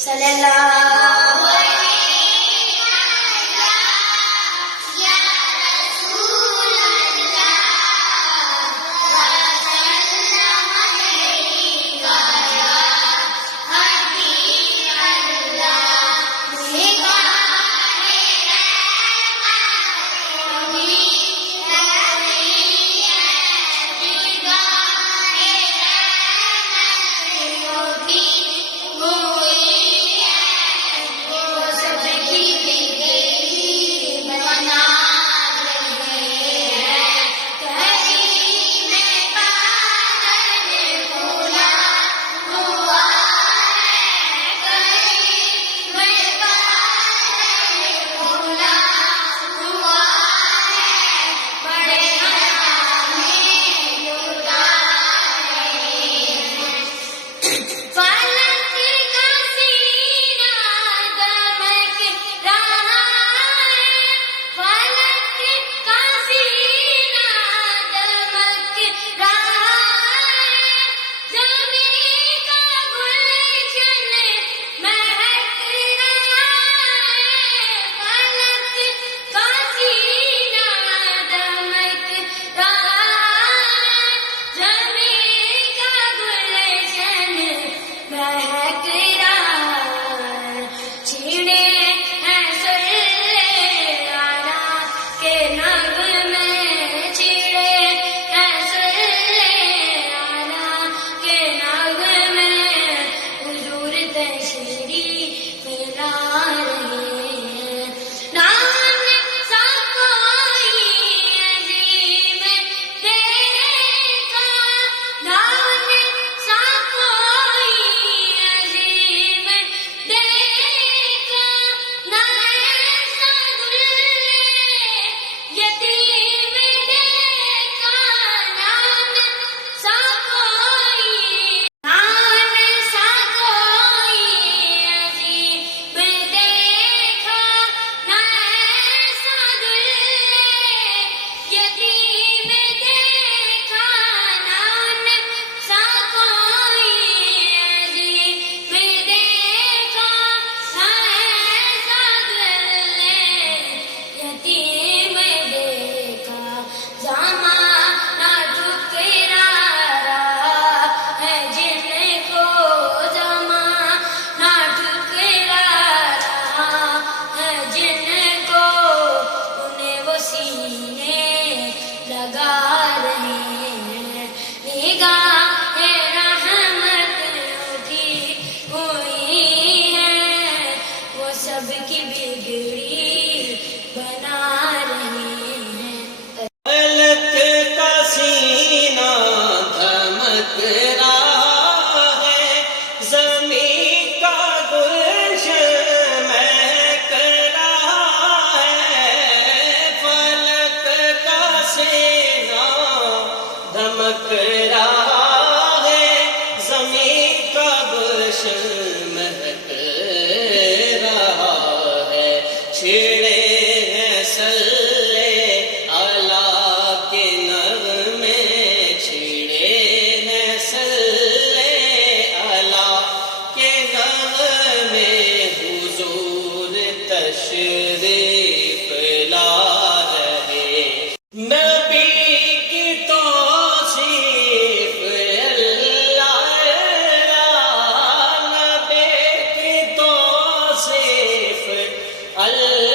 सल्लल्लाहु सबकी बिगड़ी बना रहे हैं। गलत का सीना धमक रहा है, ज़मीं का गुलशन महक रहा है। फलक का सीना धमक रहा है, ज़मीं का गुलशन महक रहा है। छेड़े हैं सल्ले अला के नग़मे, छेड़े हैं सल्ले अला के नग़मे। हुज़ूर तशरीफ़ ला रहे, नबी की तौसीफ़ अल्लाह नबी की तौसीफ़ अल्लाह